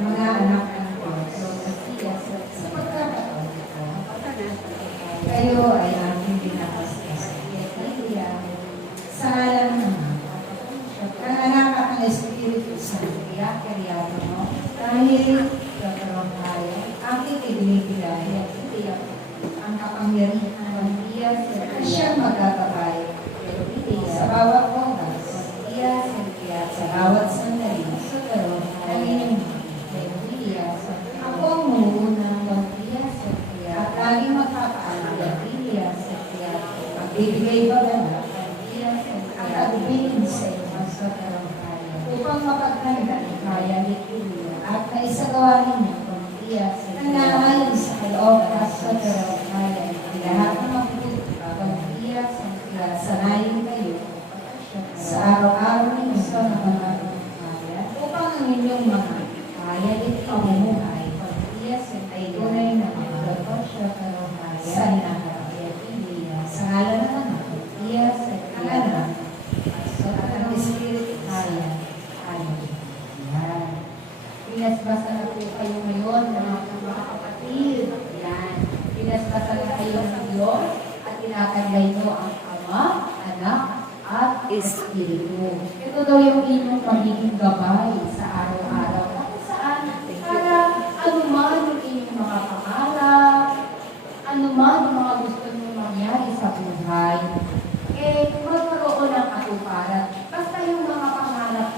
mga anak ng Diyos. Sa pagkakataon ito, kayo ay aking binakaskas. Sa ngalan ng anak ang Espiritu Santo, kaya mo, dahil kagawang tayo, aking ibinibigay ang kapangyarihan ng Diyos at siyang magagabay sa bawat oras, sa bawat sandali, ng inyong ako ang muunang at laging magpapaalam magbibigay ba na at agubin sa inyo sa karangkaya upang mapaghanda kaya at naisagawa ninyo ang naayon sa kalooban sa karangkaya lahat ng mabuti sanayin kayo sa araw-araw ninyo sa mga upang ang inyong mga kaya pamumuhay ay tunay na sa sa ngalan ng anak ng Espiritu Santo. Amen. Pinasbasa na po kayo ngayon mga kapatid. Yan. Pinasbasa na kayo ng Diyos at tinakanlay mo ang Ama, Anak, at Espiritu. Ito daw yung inyong magiging gabay sa araw-araw. Kung saan, para anuman yung inyong mga pangarap, anuman yung mga gusto nyo mangyari sa buhay, magkaroon ng katuparan. Basta yung mga pangarap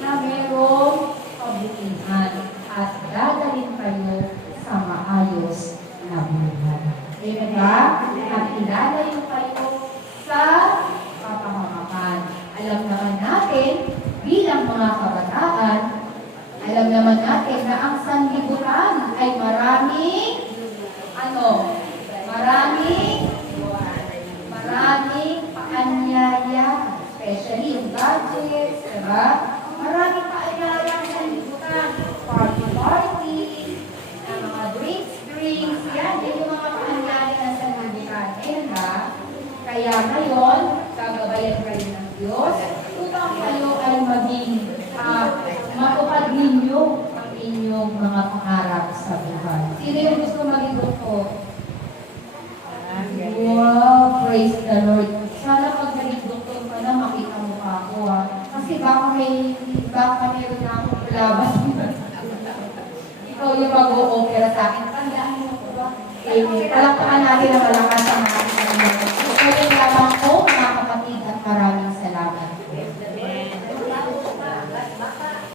na merong kabutihan at dadalhin kayo sa maayos na buhay. Diba? At ilalayo kayo sa kapahamakan. Alam naman natin, bilang mga kabataan, alam naman natin na ang sanlibutan ay maraming paanyaya, especially yung gadgets, diba? Maraming paanyaya sa sanlibutan. Party, mga drinks, yan yung mga paanyaya ng sanlibutan. Kaya ngayon, gagabayan kayo ng Diyos upang kayo ay maging matupad ninyo ang inyong mga pangarap sa buhay. Sino yung gusto maging doktor? Wow, praise the Lord. Sana pag naging doktor ka na, makita mo pa ako Kasi baka meron na akong laban. Ikaw yung mag-o-opera sa akin. Tandaan mo ko ba? Palakpakan natin ang malakas ang